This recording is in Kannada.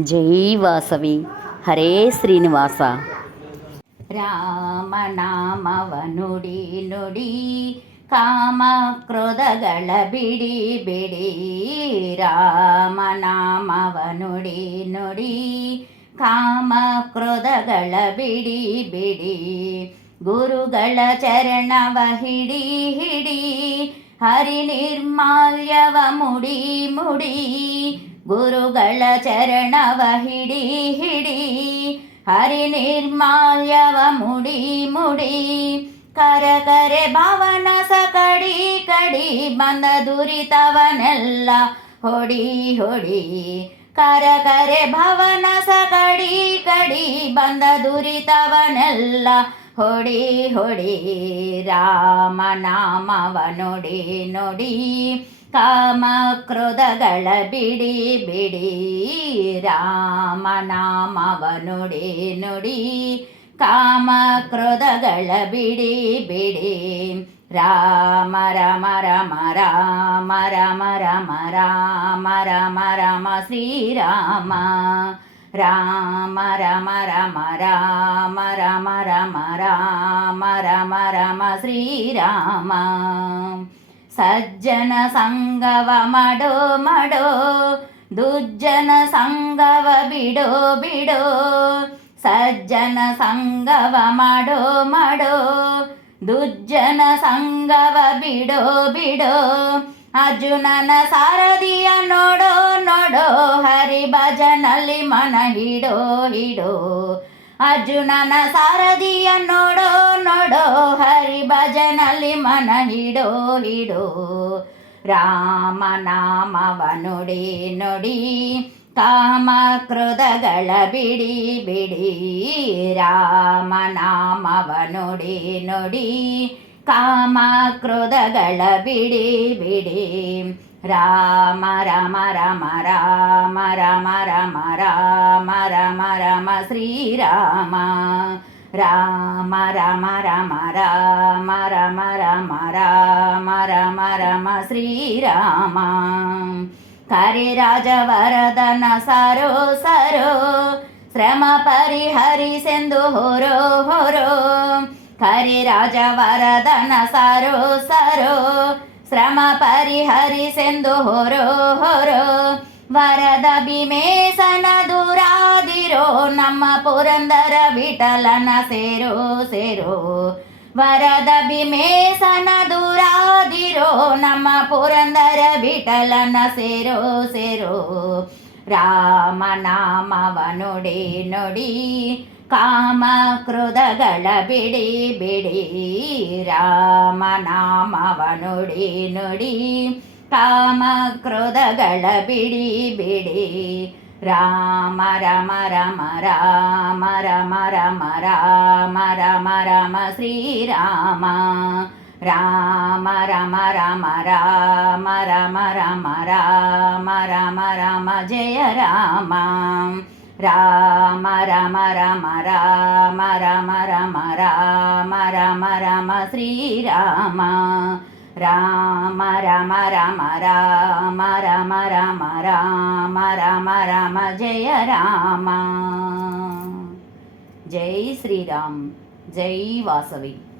ಜೈ ವಾಸವಿ. ಹರೇ ಶ್ರೀನಿವಾಸ. ರಾಮನಾಮವ ನುಡಿ ನುಡಿ ಕಾಮ ಕ್ರೋಧಗಳ ಬಿಡಿ ಬಿಡಿ. ರಾಮನಾಮವ ನುಡಿ ನುಡಿ ಕಾಮ ಕ್ರೋಧಗಳ ಬಿಡಿ ಬಿಡಿ. ಗುರುಗಳ ಚರಣವ ಹಿಡಿ ಹಿಡಿ ಹರಿ ನಿರ್ಮಾಲ್ಯವ ಮುಡಿ ಮುಡಿ. ಗುರುಗಳ ಚರಣವ ಹಿಡಿ ಹಿಡಿ ಹರಿ ನಿರ್ಮಾಲ್ಯವ ಮುಡಿ ಮುಡಿ. ಕರೆ ಭಾವನ ಕಡಿ ಕಡಿ ಬಂದ ದುರಿತವನೆಲ್ಲ ಹೊಡಿ ಹೊಡಿ. ಕರೆ ಭವನ ಕಡಿ ಕಡಿ ಬಂದ ದುರಿತವನೆಲ್ಲ ಹೊಡಿ ಹೊಡಿ. ರಾಮನಾಮವ ನುಡಿ ನುಡಿ ಕಾಮ ಕ್ರೋಧಗಳ ಬಿಡಿ ಬಿಡಿ. ರಾಮನಾಮವ ನುಡಿ ನುಡಿ ಕಾಮ ಕ್ರೋಧಗಳ ಬಿಡಿ ಬಿಡಿ. ರಾಮ ರಾಮ ರಾಮ ರಾಮ ರಾಮ ರಾಮ ರಾಮ ರಾಮ ರಾಮ ಶ್ರೀರಾಮ. ರಾಮ ರಾಮ ರಾಮ ರಾಮ ರಾಮ ರಾಮ ರಾಮ ರಾಮ ರಾಮ ಶ್ರೀರಾಮ. ಸಜ್ಜನ ಸಂಗವ ಮಾಡೋ ಮಾಡೋ ದುಜ್ಜನ ಸಂಗವ ಬಿಡೋ ಬಿಡೋ. ಸಜ್ಜನ ಸಂಗವ ಮಾಡೋ ಮಾಡೋ ದುಜ್ಜನ ಸಂಗವ ಬಿಡೋ ಬಿಡೋ. ಅರ್ಜುನನ ಸಾರಥಿಯ ನೋಡೋ ನೋಡೋ ಹರಿ ಭಜನಲ್ಲಿ ಮನ ಹಿಡೋ ಹಿಡೋ. ಅರ್ಜುನನ ಸಾರಥಿಯ ನೋಡೋ ನೋಡೋ ಹರಿ ಭಜನಲ್ಲಿ ಮನ ಹಿಡೋ ಹಿಡೋ. ರಾಮನಾಮವ ನುಡಿ ನುಡಿ ಕಾಮ ಕ್ರೋಧಗಳ ಬಿಡಿ ಬಿಡಿ. ರಾಮನಾಮವ ನುಡಿ ನುಡಿ ಕಾಮ ಕ್ರೋಧಗಳ ಬಿಡಿ ಬಿಡಿ. ರಾಮ ರಾಮ ರಾಮ ರಾಮ ರಾಮ ರಾಮ ರಾಮ ರಾಮ ರಾಮ ಶ್ರೀರಾಮ. ರಾಮ ರಾಮ ರಾಮ ರಾಮ ರಾಮ ರಾಮ ರಾಮ ರಾಮ ರಾಮ ಶ್ರೀರಾಮ. ರಾಜವರದನ ಸರೋ ಸರೋ ಶ್ರಮ ಪರಿಹರಿಸೆಂದು ಹೊರೋ ಹೊರೋ. ರಾಜವರದನ ಸರೋ ಸರೋ ಶ್ರಮ ಪರಿಹರಿಸೆಂದು ಹೊರೋ ಹೊರೋ. ವರದ ಭೀಮೇಶನ ದೂರಾದಿರೋ ನಮ್ಮ ಪುರಂದರ ವಿಠಲನ ಸೇರೋ ಸೇರೋ. ವರದ ಭೀಮೇಶನ ದೂರಾದಿರೋ ನಮ್ಮ ಪುರಂದರ ವಿಠಲನ ಸೇರೋ ಸೇರೋ. ರಾಮನಾಮವ ನುಡಿ ನುಡಿ ಕಾಮ ಕ್ರೋಧಗಳ ಬಿಡಿ ಬಿಡಿ. ರಾಮನಾಮವ ನುಡಿ ನುಡಿ ಕಾಮ ಕ್ರೋಧಗಳ ಬಿಡಿ ಬಿಡಿ. ರಾಮ ರಾಮ ರಾಮ ರಾಮ ರಾಮ ರಾಮ ರಾಮ ರಾಮ ರಾಮ ಶ್ರೀರಾಮ. ರಾಮ ರಾಮ ರಾಮ ರಾಮ ರಾಮ ರಾಮ ರಾಮ ರಾಮ ರಾಮ ಜಯ ರಾಮ. ರಾಮ ರಾಮ ರಾಮ ರಾಮ ರಾಮ ರಾಮ ರಾಮ ರಾಮ ರಾಮ ಶ್ರೀರಾಮ. ರಾಮ ರಾಮ ರಾಮ ರಾಮ ರಾಮ ರಾಮ ರಾಮ ರಾಮ ರಾಮ ಜಯ ರಾಮ. ಜೈ ಶ್ರೀರಾಮ್. ಜೈ ವಾಸವಿ.